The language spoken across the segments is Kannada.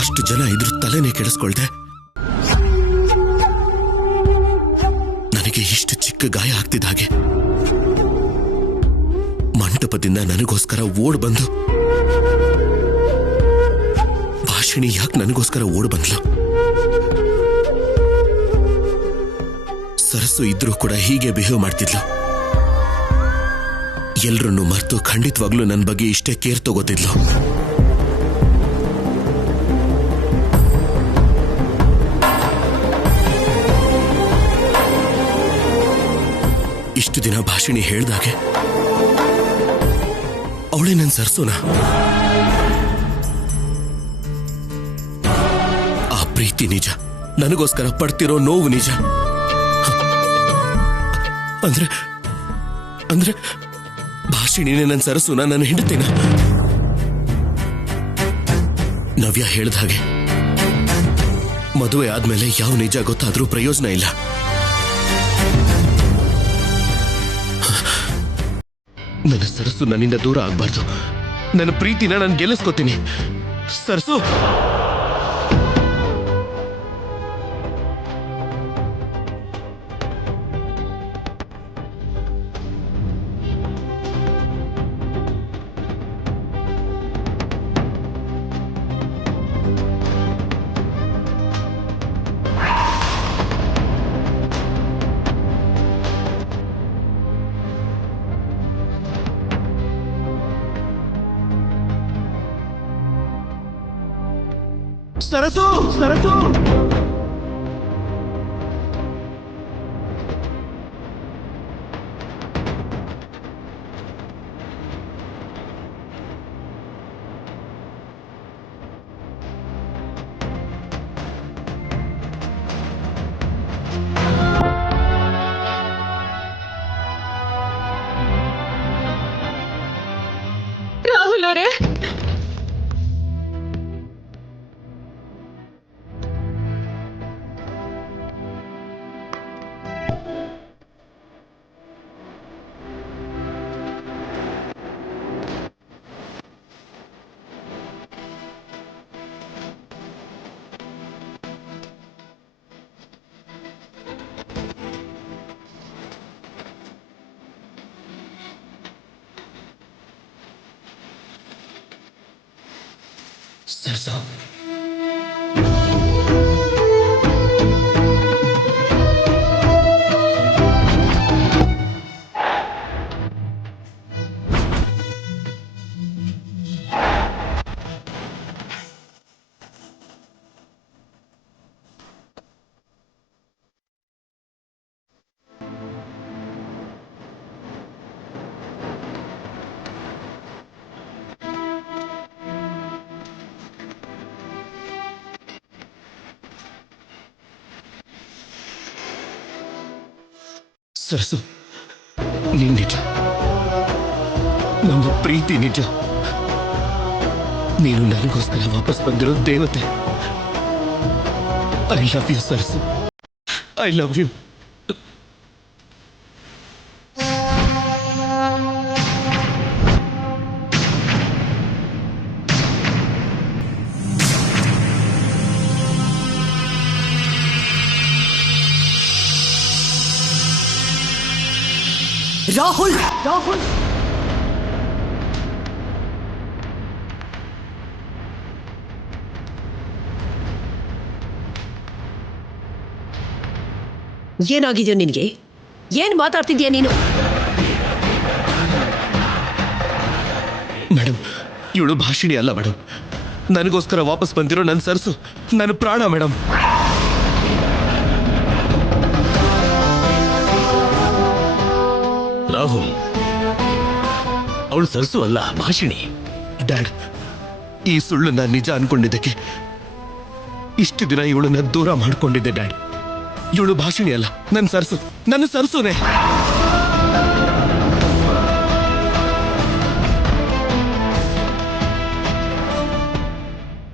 ಅಷ್ಟು ಜನ ಇದ್ರ ತಲೆನೇ ಕೆಡಿಸ್ಕೊಳ್ದೆ ನನಗೆ ಇಷ್ಟು ಚಿಕ್ಕ ಗಾಯ ಆಗ್ತಿದ್ದ ಹಾಗೆ ಮಂಟಪದಿಂದ ನನಗೋಸ್ಕರ ಓಡ್ ಬಂದು ಭಾಷಿಣಿ ಯಾಕೆ ನನಗೋಸ್ಕರ ಓಡ್ ಬಂದ್ಲು? ಸರಸು ಇದ್ರೂ ಕೂಡ ಹೀಗೆ ಬಿಹೇವ್ ಮಾಡ್ತಿದ್ಲು. ಎಲ್ರನ್ನು ಮರೆತು ಖಂಡಿತವಾಗ್ಲೂ ನನ್ನ ಬಗ್ಗೆ ಇಷ್ಟೇ ಕೇರ್ ತಗೋತಿದ್ಲು. ಇಷ್ಟು ದಿನ ಭಾಷಿಣಿ ಹೇಳ್ದಾಗೆ ಅವಳೇ ನನ್ನ ಸರ್ಸುನ. ಆ ಪ್ರೀತಿ ನಿಜ, ನನಗೋಸ್ಕರ ಪಡ್ತಿರೋ ನೋವು ನಿಜ. ಅಂದ್ರೆ ಅಂದ್ರೆ ಭಾಷಿಣಿನೇ ನನ್ನ ಸರಸುನ, ನನ್ನ ಹೆಂಡತಿನ. ನವ್ಯ ಹೇಳ್ದ ಹಾಗೆ ಮದುವೆ ಆದ್ಮೇಲೆ ಯಾವ ನಿಜ ಗೊತ್ತಾದ್ರೂ ಪ್ರಯೋಜನ ಇಲ್ಲ. ನನ್ನ ಸರಸು ನನ್ನಿಂದ ದೂರ ಆಗ್ಬಾರ್ದು. ನನ್ನ ಪ್ರೀತಿನ ನಾನು ಗೆಲ್ಲಿಸ್ಕೋತೀನಿ. ಸರಸು, ಸರಸು, ಸರಸು. ರಾಹುಲ್ ಅವರೇ, ಸರಸು, ಸರಸು, ನೀನ್ ನಿಜ, ನಮ್ಮ ಪ್ರೀತಿ ನಿಜ. ನೀನು ನನಗೋಸ್ಕರ ವಾಪಸ್ ಬಂದಿರೋ ದೇವತೆ. I love you Sarasu, I love you. Rahul, Rahul, ಏನಾಗಿದೆಯೋ ನಿನಗೆ? ಏನ್ ಮಾತಾಡ್ತಿದ್ಯಾ ನೀನು? ಮೇಡಮ್, ಇವಳು ಭಾಷಿಣಿ ಅಲ್ಲ ಮೇಡಮ್. ನನಗೋಸ್ಕರ ವಾಪಸ್ ಬಂದಿರೋ ನನ್ನ ಸರಸು, ನನ್ನ ಪ್ರಾಣ ಮೇಡಮ್. ರಾಹುಲ್, ಅವಳು ಸರಸು ಅಲ್ಲ, ಭಾಷಿಣಿ. ಡ್ಯಾಡ್, ಈ ಸುಳ್ಳನ್ನ ನಿಜ ಅನ್ಕೊಂಡಿದ್ದಕ್ಕೆ ಇಷ್ಟು ದಿನ ಇವಳನ್ನ ದೂರ ಮಾಡ್ಕೊಂಡಿದ್ದೆ ಡ್ಯಾಡ್. ಇವಳು ಭಾಷಿಣಿ ಅಲ್ಲ, ನನ್ನ ಸರಸು, ನನ್ನ ಸರಸುನೇ.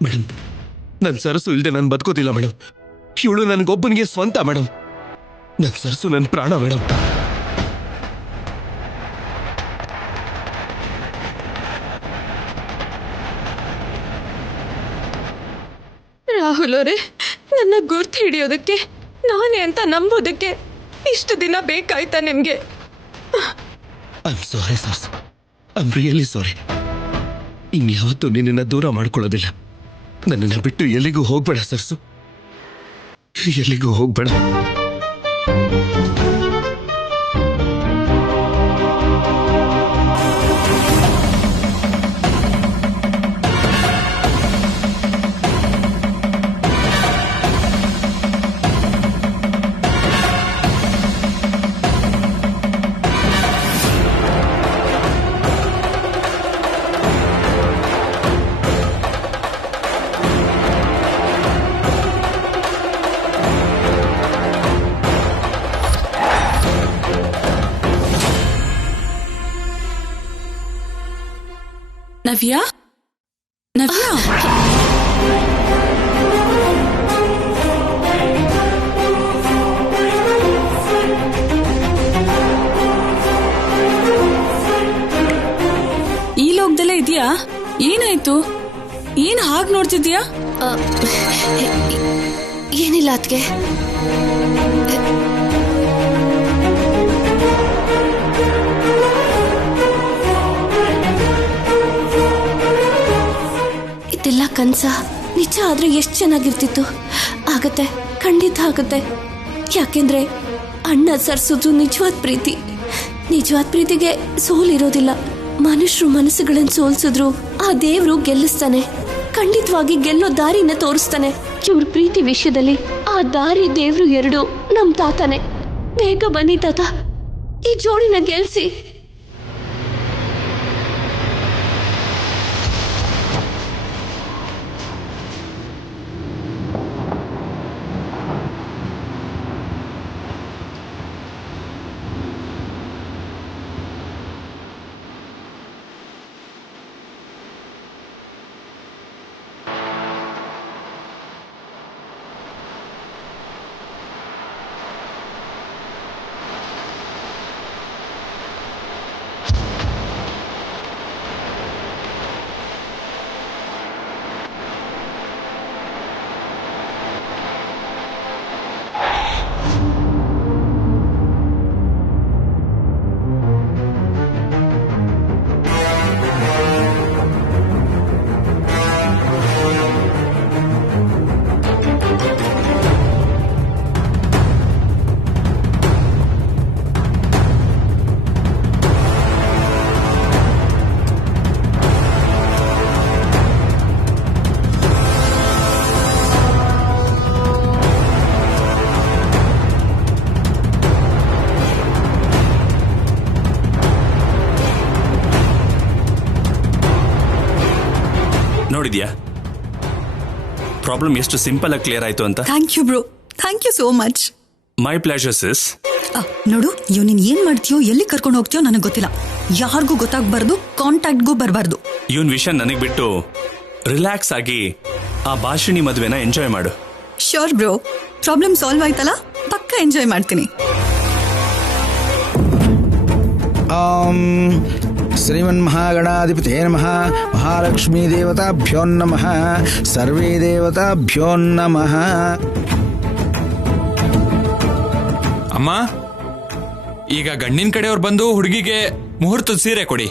ಮೇಡಮ್, ನನ್ನ ಸರಸು ಇಲ್ಲದೆ ನಾನು ಬದುಕೋದಿಲ್ಲ ಮೇಡಮ್. ಇವಳು ನನಗೊಬ್ಬನಿಗೆ ಸ್ವಂತ ಮೇಡಮ್. ನನ್ನ ಸರಸು ನನ್ನ ಪ್ರಾಣ ಮೇಡಮ್. ರಾಹುಲ್ ಅವರೇ, ನನ್ನ ಗುರ್ತು ಹಿಡಿಯೋದಕ್ಕೆ ನಾನೇ ಅಂತ ನಂಬೋದಕ್ಕೆ ಇಷ್ಟು ದಿನ ಬೇಕಾಯ್ತಾ ನಿಮಗೆ? I am sorry Sarsu, I am really sorry. ಇನ್ಯಾವತ್ತೂ ನಿನ್ನನ್ನು ದೂರ ಮಾಡ್ಕೊಳ್ಳೋದಿಲ್ಲ. ನನ್ನನ್ನು ಬಿಟ್ಟು ಎಲ್ಲಿಗೂ ಹೋಗ್ಬೇಡ ಸರ್ಸು, ಎಲ್ಲಿಗೂ ಹೋಗ್ಬೇಡ. ನವ್ಯಾ, ನವ್ಯಾ, ಈ ಲೋಕದಲ್ಲೇ ಇದೆಯಾ? ಏನಾಯ್ತು? ಏನ್ ಹಾಗೆ ನೋಡ್ತಿದ್ಯಾ? ಏನಿಲ್ಲ ಅದ್ಕೆ. ಇದೆಲ್ಲ ಕನ್ಸ. ನಿಜ ಆದ್ರೆ ಎಷ್ಟು ಚೆನ್ನಾಗಿರ್ತಿತ್ತು. ಆಗತ್ತೆ, ಖಂಡಿತ ಆಗತ್ತೆ. ಯಾಕೆಂದ್ರೆ ಅಣ್ಣ ಸರ್ಸೋದು ನಿಜವಾದ ಪ್ರೀತಿ. ನಿಜವಾದ ಪ್ರೀತಿಗೆ ಸೋಲಿರೋದಿಲ್ಲ. ಮನುಷ್ಯರು ಮನಸ್ಸುಗಳನ್ನು ಸೋಲ್ಸಿದ್ರು ಆ ದೇವ್ರು ಗೆಲ್ಲಿಸ್ತಾನೆ. ಖಂಡಿತವಾಗಿ ಗೆಲ್ಲೋ ದಾರಿನ ತೋರಿಸ್ತಾನೆ. ಇವ್ರ ಪ್ರೀತಿ ವಿಷಯದಲ್ಲಿ ಆ ದಾರಿ ದೇವ್ರು ಎರಡು ನಮ್ ತಾತನೇ. ಬೇಗ ಬನ್ನಿ ತಾತ, ಈ ಜೋಡಿನ ಗೆಲ್ಸಿ. ನೋಡಿದ್ಯಾ ಪ್ರಾಬ್ಲಮ್ ಎಷ್ಟು ಸಿಂಪಲ್ ಆಗಿ ಕ್ಲಿಯರ್ ಆಯ್ತು ಅಂತ? Thank you bro, thank you so much. My pleasure sis. ನೋಡು, ನೀನ್ ಏನ್ ಮಾಡ್ತೀಯೋ, ಎಲ್ಲಿ ಕರ್ಕೊಂಡು ಹೋಗ್ತೀಯೋ ನನಗೆ ಗೊತ್ತಿಲ್ಲ. ಯಾರಿಗೂ ಗೊತ್ತಾಗಬಾರ್ದು, ಕಾಂಟ್ಯಾಕ್ಟ್ಗೂ ಬರಬಾರ್ದು. ಇವನ್ ವಿಷಯ ನನಗೆ ಬಿಟ್ಟು ರಿಲ್ಯಾಕ್ಸ್ ಆಗಿ ಆ ಭಾಷಿಣಿ ಮದುವೆನ ಎಂಜಾಯ್ ಮಾಡು. ಶೋರ್ ಬ್ರೋ, ಪ್ರಾಬ್ಲಮ್ ಸಾಲ್ವ್ ಆಯ್ತಲ್ಲ, ಪಕ್ಕ ಎಂಜಾಯ್ ಮಾಡ್ತೀನಿ. ಶ್ರೀಮನ್ಮಹಾಗಣಾಧಿಪತೇ ನಮಃ. ಮಹಾಲಕ್ಷ್ಮೀ ದೇವತಾಭ್ಯೋ ನಮಃ. ಸರ್ವೇ ದೇವತಾಭ್ಯೋ ನಮಃ. ಅಮ್ಮ, ಈಗ ಗಂಡಿನ ಕಡೆಯವ್ರು ಬಂದು ಹುಡುಗಿಗೆ ಮುಹೂರ್ತದ ಸೀರೆ ಕೊಡಿ.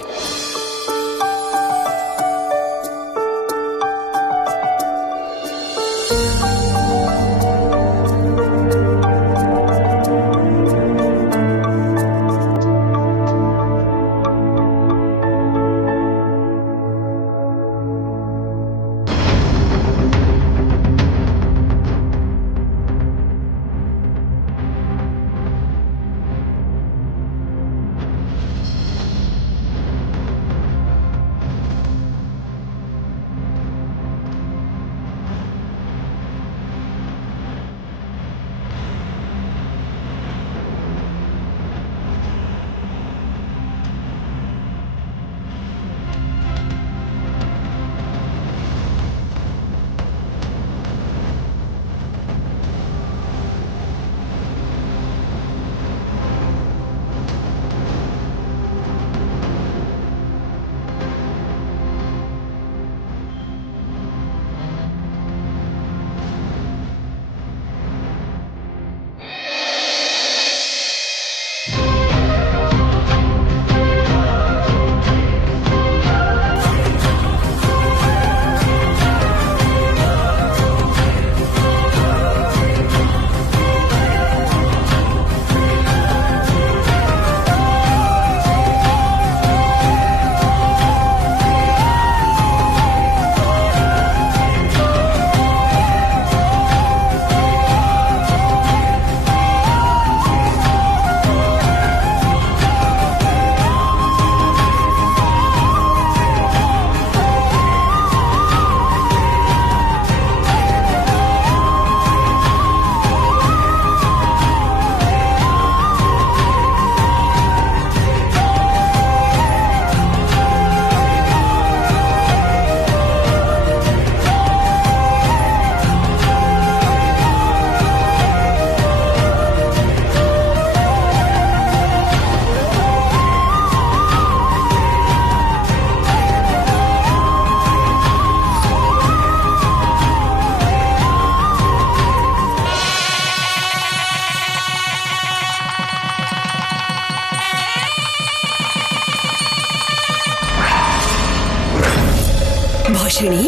ಭಾಷಿಣಿ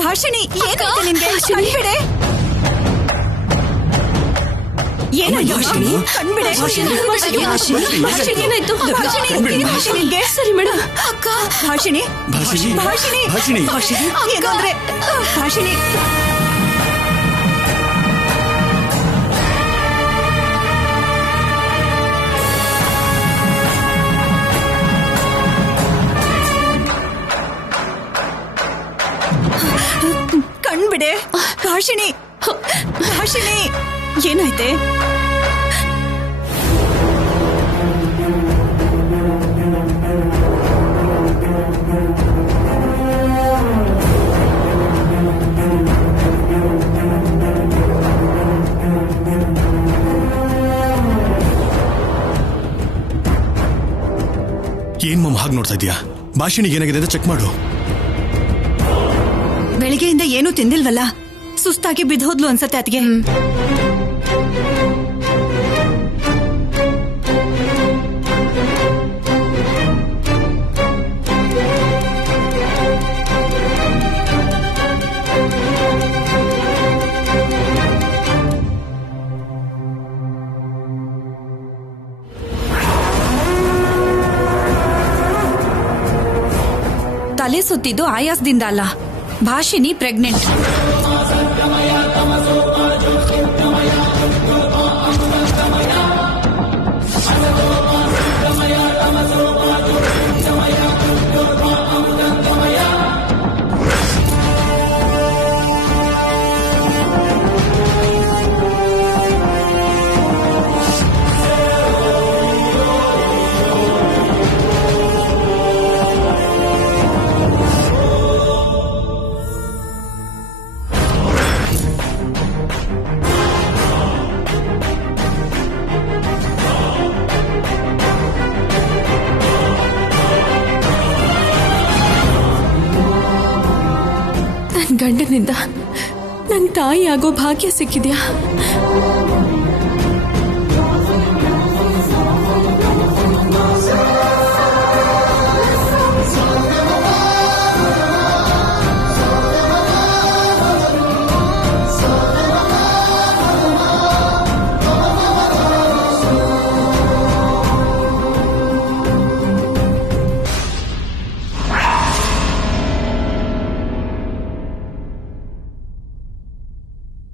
ಭಾಷಿಣಿ ಏನಾಯ್ತು ನಿನ್ಗೆ? ಕಣ್ಬಿಡೆ. ಏನಾಯ್ತು? ಕಣ್ಬಿಡೆ. ಏನಾಯ್ತು? ನಿನ್ಗೆ? ಸರಿ ಮೇಡಮ್. ಭಾಷಿಣಿ ಏನಂದ್ರೆ ಭಾಷಿಣಿ ಕಣ್ಬಿಡೆ. ಭಾಷಿಣಿ ಏನಾಯ್ತೆ? ಏನ್ ಮಮ್ಮ ಹಾಗೆ ನೋಡ್ತಾ ಇದೀಯಾ? ಭಾಷಿಣಿಗೆ ಏನಾಗಿದೆ ಅಂತ ಚೆಕ್ ಮಾಡು. ಬೆಳಿಗ್ಗೆಯಿಂದ ಏನೂ ತಿಂದಿಲ್ವಲ್ಲ, ಸುಸ್ತಾಗಿ ಬಿದ್ದೋದ್ಲು ಅನ್ಸತ್ತೆ ಅತ್ಗೆ. ತಲೆ ಸುತ್ತಿದ್ದು ಆಯಾಸದಿಂದ ಅಲ್ಲ, ಭಾಷಿಣಿ ಪ್ರೆಗ್ನೆಂಟ್. ಗಂಡನಿಂದ ನನ್ ತಾಯಿ ಆಗೋ ಭಾಗ್ಯ ಸಿಕ್ಕಿದ್ಯಾ?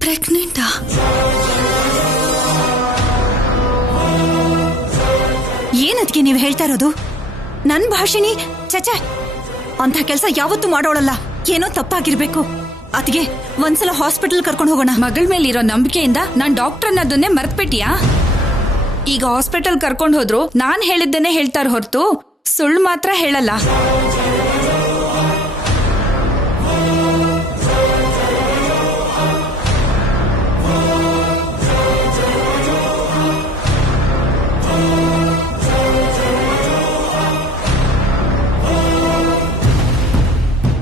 ಪ್ರೆಗ್ನೆಂಟಾ? ಏನದ್ಕೆ ನೀವು ಹೇಳ್ತಾ ಇರೋದು? ನನ್ ಭಾಷಿಣಿ ಚಚೆ ಅಂತ ಕೆಲಸ ಯಾವತ್ತೂ ಮಾಡೋಳಲ್ಲ. ಏನೋ ತಪ್ಪಾಗಿರ್ಬೇಕು. ಅದ್ಗೆ ಒಂದ್ಸಲ ಹಾಸ್ಪಿಟಲ್ ಕರ್ಕೊಂಡು ಹೋಗೋಣ. ಮಗಳ ಮೇಲಿರೋ ನಂಬಿಕೆಯಿಂದ ನಾನ್ ಡಾಕ್ಟರ್ ಅನ್ನೋದನ್ನೇ ಮರ್ತ್ಬಿಟ್ಟಿಯಾ? ಈಗ ಹಾಸ್ಪಿಟಲ್ ಕರ್ಕೊಂಡು ಹೋದ್ರು ನಾನ್ ಹೇಳಿದ್ದನ್ನೇ ಹೇಳ್ತಾರ ಹೊರತು ಸುಳ್ಳು ಮಾತ್ರ ಹೇಳಲ್ಲ.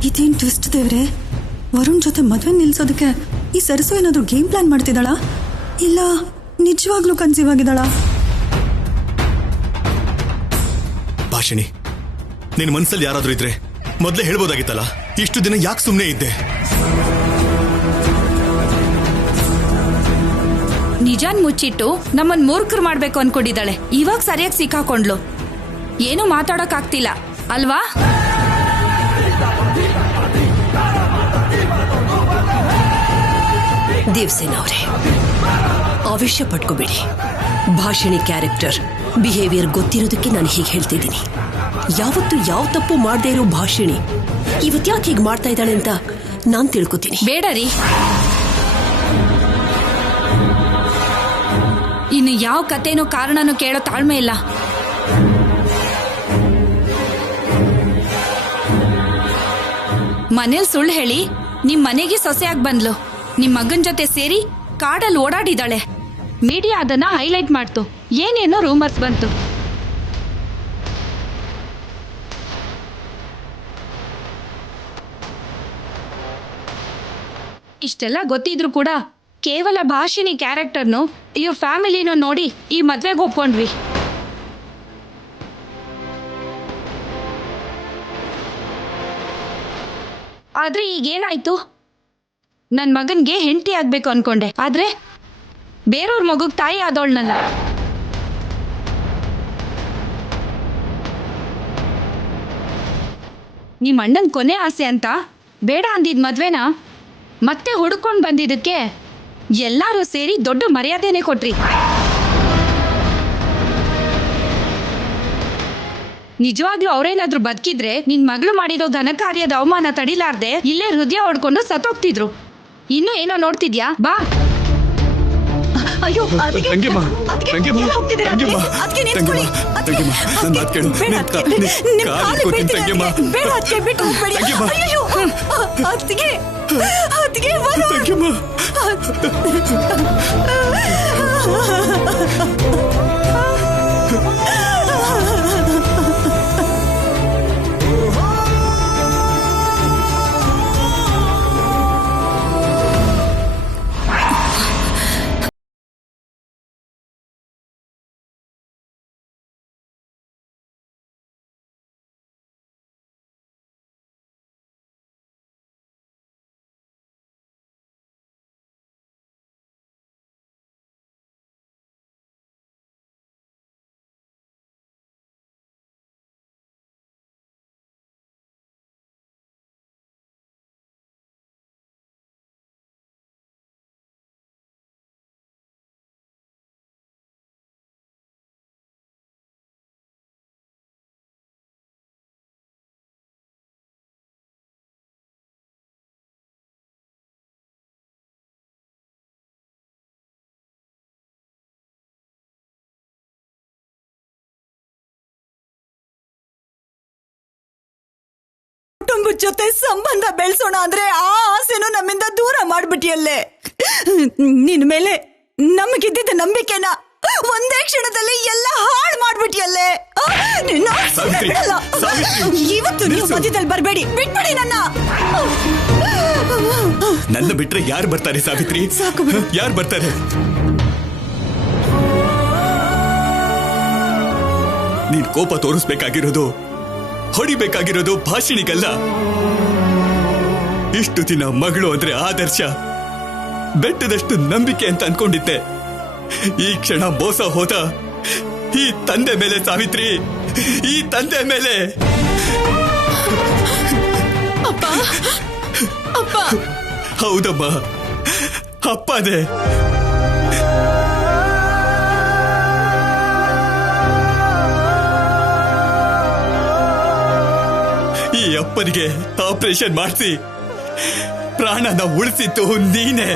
ಇದೇನ್ ಟ್ವಿಸ್ಟ್ ದೇವ್ರೆ? ವರುಣ್ ಜೊತೆ ಮದ್ವೆ ನಿಲ್ಸೋದಕ್ಕೆ ಈ ಸರಸು ಏನಾದ್ರು ಗೇಮ್ ಪ್ಲಾನ್ ಮಾಡ್ತಿದ್ದಾಳಾ, ಇಲ್ಲ ನಿಜವಾಗ್ಲೂ ಕನ್ಸೀವ್ ಆಗಿದ್ದಾಳಾ? ಭಾಷಿಣಿ, ನಿನ್ ಮನ್ಸಲ್ಲಿ ಯಾರಾದ್ರೂ ಇದ್ರೆ ಮೊದ್ಲೇ ಹೇಳ್ಬೋದಾಗಿತ್ತಲ್ಲ. ಇಷ್ಟು ದಿನ ಯಾಕೆ ಸುಮ್ಮನೆ ಇದ್ದೆ? ನಿಜಾನ್ ಮುಚ್ಚಿಟ್ಟು ನಮ್ಮನ್ ಮೂರ್ಖರು ಮಾಡ್ಬೇಕು ಅನ್ಕೊಂಡಿದ್ದಾಳೆ. ಇವಾಗ ಸರಿಯಾಗಿ ಸಿಕ್ಕಾಕೊಂಡ್ಲು. ಏನು ಮಾತಾಡಕ್ ಆಗ್ತಿಲ್ಲ ಅಲ್ವಾ? ದೇವ್ಸೇನ ಅವರೇ, ಆವೇಶ ಪಟ್ಕೋಬೇಡಿ. ಭಾಷಿಣಿ ಕ್ಯಾರೆಕ್ಟರ್ ಬಿಹೇವಿಯರ್ ಗೊತ್ತಿರೋದಕ್ಕೆ ನಾನು ಹೀಗೆ ಹೇಳ್ತಿದ್ದೀನಿ. ಯಾವತ್ತು ಯಾವ ತಪ್ಪು ಮಾಡದೇ ಇರೋ ಭಾಷಿಣಿ ಇವತ್ತ್ಯಾಕೆ ಹೀಗೆ ಮಾಡ್ತಾ ಇದ್ದಾಳೆ ಅಂತ ನಾನು ತಿಳ್ಕೊತೀನಿ. ಬೇಡ ರೀ, ಇನ್ನು ಯಾವ ಕಥೆನೋ ಕಾರಣನೋ ಕೇಳೋ ತಾಳ್ಮೆ ಇಲ್ಲ. ಮನೇಲಿ ಸುಳ್ಳು ಹೇಳಿ ನಿಮ್ ಮನೆಗೆ ಸೊಸೆಯಾಗಿ ಬಂದ್ಲು. ನಿಮ್ ಮಗನ್ ಜೊತೆ ಸೇರಿ ಕಾಡಲ್ಲಿ ಓಡಾಡಿದಾಳೆ. ಮೀಡಿಯಾ ಅದನ್ನ ಹೈಲೈಟ್ ಮಾಡ್ತು. ಏನೇನೋ ರೂಮರ್ಸ್ ಬಂತು. ಇಷ್ಟೆಲ್ಲ ಗೊತ್ತಿದ್ರು ಕೂಡ ಕೇವಲ ಭಾಷಿಣಿ ಕ್ಯಾರೆಕ್ಟರ್ನು ಇವ್ರ ಫ್ಯಾಮಿಲಿನೂ ನೋಡಿ ಈ ಮದ್ವೆಗೆ ಒಪ್ಕೊಂಡ್ವಿ. ಆದ್ರೆ ಈಗೇನಾಯ್ತು, ನನ್ನ ಮಗನ್ಗೆ ಹೆಂಡತಿ ಆಗ್ಬೇಕು ಅನ್ಕೊಂಡೆ, ಆದ್ರೆ ಬೇರೆಯವ್ರ ಮಗುಗ್ ತಾಯಿ ಆದವಳನ್ನಲ್ಲ. ನಿಮ್ಮ ಅಣ್ಣನ ಕೊನೆ ಆಸೆ ಅಂತ ಬೇಡ ಅಂದಿದ್ ಮದ್ವೆನ ಮತ್ತೆ ಹುಡ್ಕೊಂಡು ಬಂದಿದ್ದಕ್ಕೆ ಎಲ್ಲರೂ ಸೇರಿ ದೊಡ್ಡ ಮರ್ಯಾದೆನೇ ಕೊಟ್ರಿ. ನಿಜವಾಗ್ಲೂ ಅವರೇನಾದ್ರೂ ಬದುಕಿದ್ರೆ ನಿನ್ ಮಗಳು ಮಾಡಿರೋ ಘನ ಕಾರ್ಯದ ಅವಮಾನ ತಡಿಲಾರ್ದೆ ಇಲ್ಲೇ ಹೃದಯ ಹೊಡ್ಕೊಂಡು ಸತ್ತೋಗ್ತಿದ್ರು. ಇನ್ನೂ ಏನೋ ನೋಡ್ತಿದ್ಯಾ, ಬಾ. ಅಯ್ಯೋ ತಂಗಿಮ್ಮ, ತಂಗಿಮ್ಮ, ತಂಗಿಮ್ಮ, ತಂಗಿಮ್ಮ, ತಂಗಿಮ್ಮ, ನನ್ನ ಮಾತು ಕೇಳು. ನಿನ್ ಕಾಲ್ ಹಿಡ್ಕೊತೀನಿ ತಂಗಿಮ್ಮ. ತಂಗಿಮ್ಮ, ತಂಗಿಮ್ಮ. ಕುಟುಂಬದ ಜೊತೆ ಸಂಬಂಧ ಬೆಳೆಸೋಣ ಅಂದ್ರೆ ಆ ಆಸೆನೂ ನಮ್ಮಿಂದ ದೂರ ಮಾಡ್ಬಿಟ್ಟಿಯಲ್ಲೇ. ನಿನ್ ಮೇಲೆ ನಮಗಿದ್ದಿದ್ದ ನಂಬಿಕೆನ ಒಂದೇ ಕ್ಷಣದಲ್ಲಿ ಎಲ್ಲ ಹಾಳು ಮಾಡ್ಬಿಟ್ಟಿಯಲ್ಲೇ. ಇವತ್ತು ನೀವು ಮಧ್ಯದಲ್ಲಿ ಬರಬೇಡಿ, ಬಿಟ್ಬಿಡಿ ನನ್ನ. ನನ್ನ ಬಿಟ್ರೆ ಯಾರು ಬರ್ತಾರೆ ಸಾವಿತ್ರಿ? ಯಾರು ಬರ್ತಾರೆ? ನೀನ್ ಕೋಪ ತೋರಿಸ್ಬೇಕಾಗಿರೋದು, ಹೊಡಿಬೇಕಾಗಿರೋದು ಭಾಷಿಣಿಗಲ್ಲ. ಇಷ್ಟು ದಿನ ಮಗಳು ಅಂದ್ರೆ ಆದರ್ಶ, ಬೆಟ್ಟದಷ್ಟು ನಂಬಿಕೆ ಅಂತ ಅನ್ಕೊಂಡಿದ್ದೆ. ಈ ಕ್ಷಣ ಮೋಸ ಹೋದ ಈ ತಂದೆ ಮೇಲೆ ಸಾವಿತ್ರಿ, ಈ ತಂದೆ ಮೇಲೆ. ಅಪ್ಪ, ಅಪ್ಪ. ಹೌದಮ್ಮ, ಅಪ್ಪನೇ. ಈ ಅಪ್ಪನಿಗೆ ಆಪರೇಷನ್ ಮಾಡಿಸಿ ಪ್ರಾಣನ ಉಳಿಸಿತ್ತು ನೀನೇ.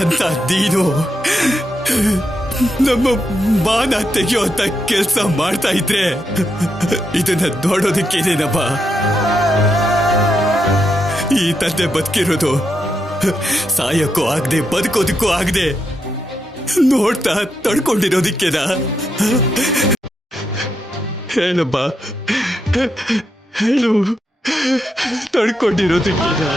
ಅಂತ ನೀನು ನಮ್ಮ ಮಾನ ತೆಗೆಯುವಂತ ಕೆಲಸ ಮಾಡ್ತಾ ಇದ್ರೆ ಇದನ್ನ ನೋಡೋದಕ್ಕೇನೇನಪ್ಪ? ಈ ತಂದೆ ಬದುಕಿರೋದು ಸಾಯಕ್ಕೂ ಆಗದೆ ಬದುಕೋದಕ್ಕೂ ಆಗದೆ ನೋಡ್ತಾ ತಡ್ಕೊಂಡಿರೋದಿಕ್ಕೆನಾ? ಹೇಳಪ್ಪ, ಹೇಳು, ತಡ್ಕೊಂಡಿರೋದಿಕ್ಕೆನಾ?